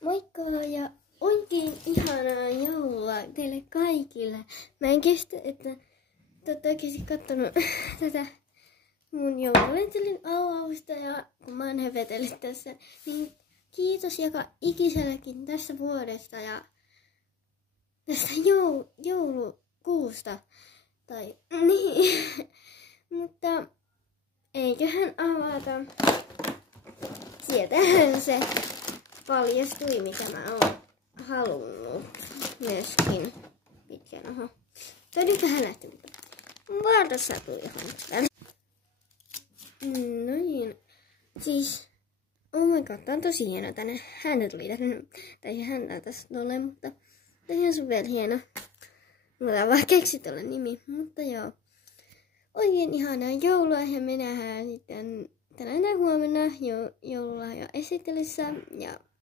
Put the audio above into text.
Moikka ja oikein ihanaa joulua teille kaikille. Mä en kestä, että te olette oikeasti kattonut tätä mun joululentelin avausta ja kun mä oon höpötellyt tässä, niin kiitos joka ikisellekin tässä vuodesta ja tästä joulukuusta. Tai niin, mutta eiköhän avata. Sieltähän se paljastui, mitä mä oon halunnut myöskin pitkän. Oho. Toi nyt vähän lähti, mutta varta satuu johon. No niin. Siis, oh my god, tää on tosi hieno tänne. Häntä tuli tänne, tai häntä tässä tulee, mutta tää on super hieno. Mulla on vaan keksi tuolle nimi, mutta joo. Oikein ihanaa joulua ja me nähdään sitten tänään huomenna joululahja esittelyssä ja